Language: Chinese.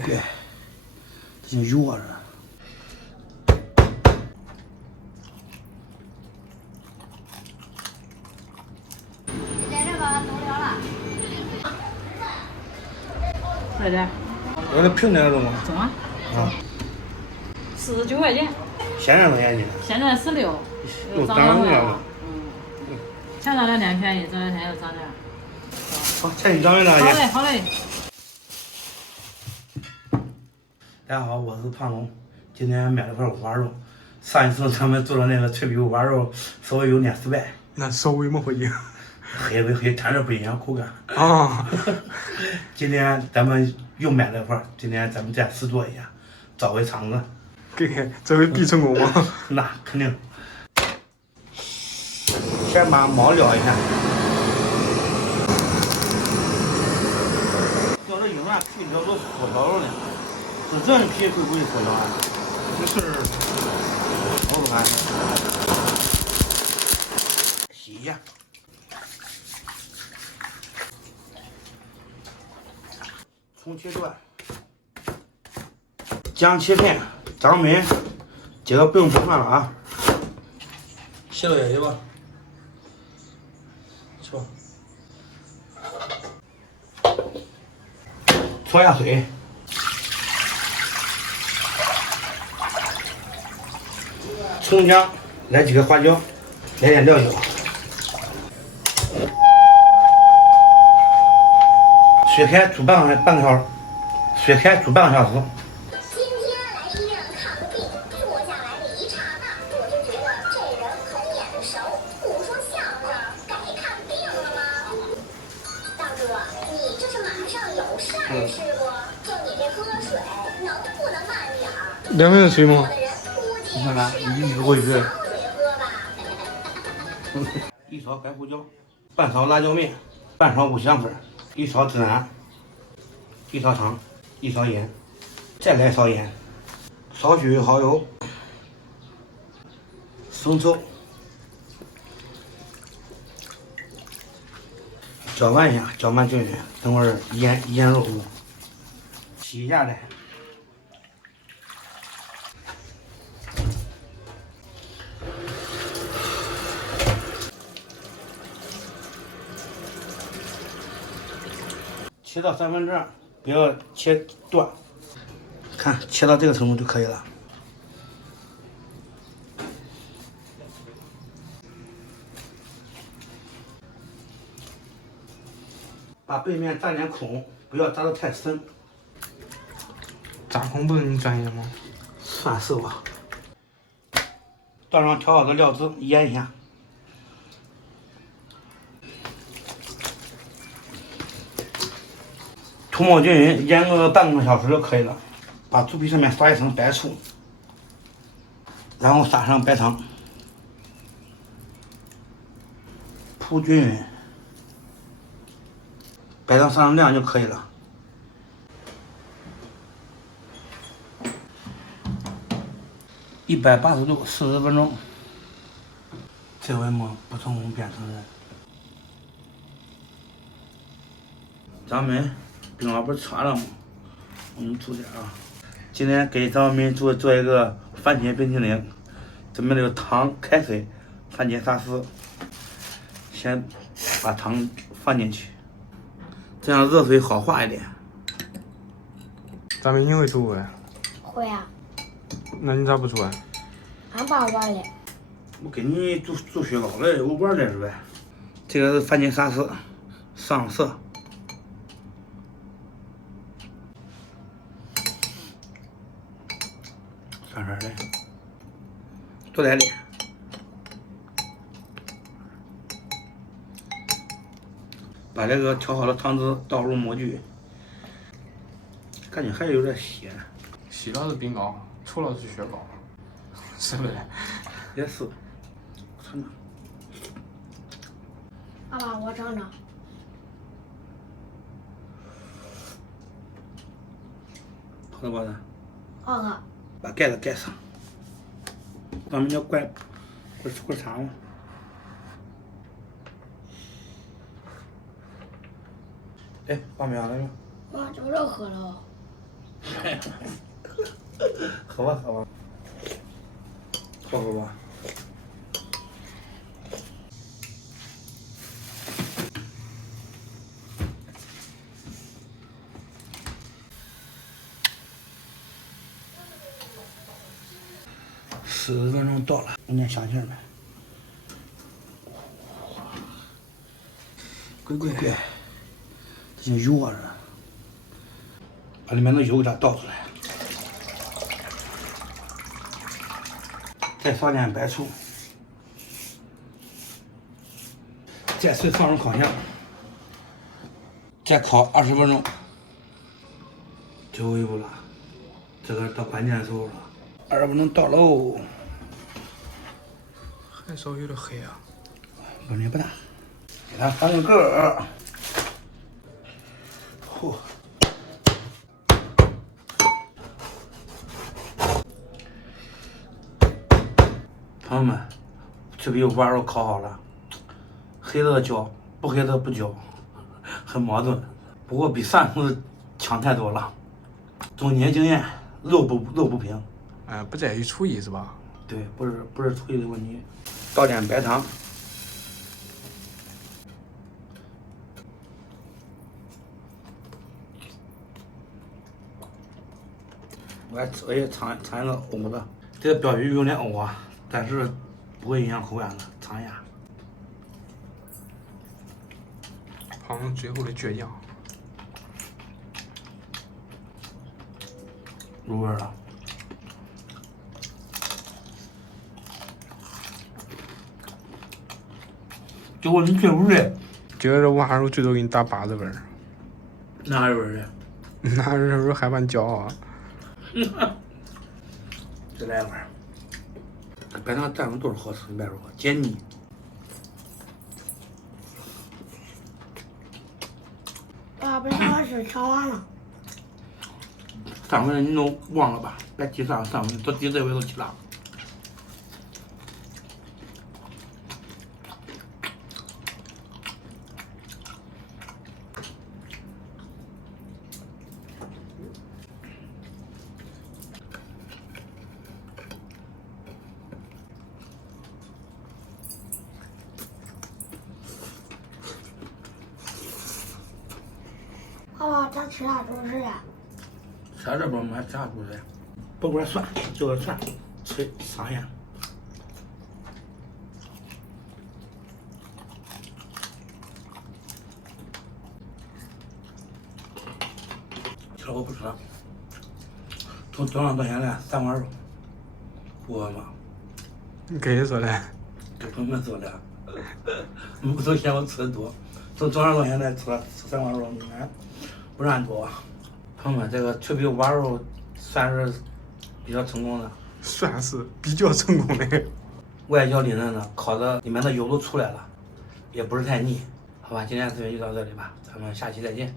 对，这就油着。来点。我这平点中吗？中啊。啊。49块钱。现在多少钱呢？现在16。又涨了。前2天便宜，这2天又涨点。好，前一涨了。好嘞，好嘞。大家好，我是胖龙，今天买了块五花肉。上一次咱们做的那个脆皮五花肉稍微有点失败。那稍微么回应？黑不黑，差点不影响口感。啊。今天咱们又买了块，今天咱们再试做一下，找回肠子。这回必成功吗？那肯定。先把毛撩一下。要这硬软皮条都缩小了呢，这人的皮会不会缩小啊？这是我看。洗一下。葱切段，姜切片，掌门，这个不用煮饭了啊。洗了也行吧，去吧。焯下水，葱姜，来几个花椒，来点料酒。水开煮半个小时，水开煮半个小时。今天来医院看个病，坐下来的一刹那，我就觉得这人很眼熟。不说相声，该看病了吗？大哥，你这是马上有事儿是不？就你这喝水，能不能慢点儿？凉的水吗？你看看，你喝过去。水喝吧。一勺白胡椒，半勺辣椒面，半勺五香粉。1勺孜然，1勺糖，1勺盐，再来1勺盐，少许蚝油，生抽，搅拌一下，搅拌均匀，等会儿腌肉物，洗一下来。切到2/3，不要切断，看切到这个程度就可以了。把背面扎点孔，不要扎得太深。扎孔不是你专业吗？算是吧。倒上调好的料汁，腌一下。涂抹均匀，腌个半个小时就可以了。把猪皮上面刷一层白醋，然后撒上白糖，铺均匀，白糖撒上量就可以了。180度40分钟。这回么不成功变成人。咱们冰老不是吃完了吗？我们煮点啊。今天给咱们做一个番茄冰淇淋，准备了糖、开水、番茄沙司。先把糖放进去，这样热水好化一点。咱们一定会煮呗？会啊。那你咋不煮啊？俺爸玩的。我给你做雪糕了，我玩的是呗。这个是番茄沙司，上色。酸酸的，多来点。把这个调好的汤汁倒入模具，感觉还有点稀。稀了是冰糕，稠了是雪糕，是不是？也是。尝尝。爸爸，我尝尝。好的吧？好的。把盖子盖上，咱们要滚长了。哎，把苗了吗？妈，就这喝了。喝吧喝吧，喝吧。40分钟到了，有点香气没？乖乖，对，这些油啊，把里面的油给它倒出来，再撒点白醋，再放入烤箱，再烤20分钟。最后一步了，这个到关键的时候了，20分钟到喽。还稍微有点黑啊。问题不大，给它翻个个儿。嚯！朋友们，脆皮五花肉烤好了，黑的焦，不黑的不焦，很矛盾。不过比上次强太多了。总结经验，肉不平。不在于厨艺是吧？对，不是厨艺的问题。倒点白糖。我也尝一个藕的，这个标鱼有点藕啊，但是不会影响口感的，尝一下。旁最后的倔强。入味了。结果你最味的，觉得这五花肉最多给你打8子分。哪有味的？那是还蛮骄傲啊。再来一碗。白糖蘸上都是好吃的，别说解腻。爸，被老师抢完了。上回你都忘了吧？别提上回，都提这回都提了。爸爸，咱吃啥主食呀？吃这不没啥主食，不管蒜，就个蒜，吃香烟。吃了我不吃了。从早上到现在3碗肉，我嘛，你给谁说的？给朋友们做的，不都嫌我吃的多。从早上到现在吃3碗肉，你看不算多。朋友们，这个脆皮五花肉算是比较成功的，算是比较成功的。外焦里嫩的，烤的里面的油都出来了，也不是太腻。好吧，今天视频就到这里吧，咱们下期再见。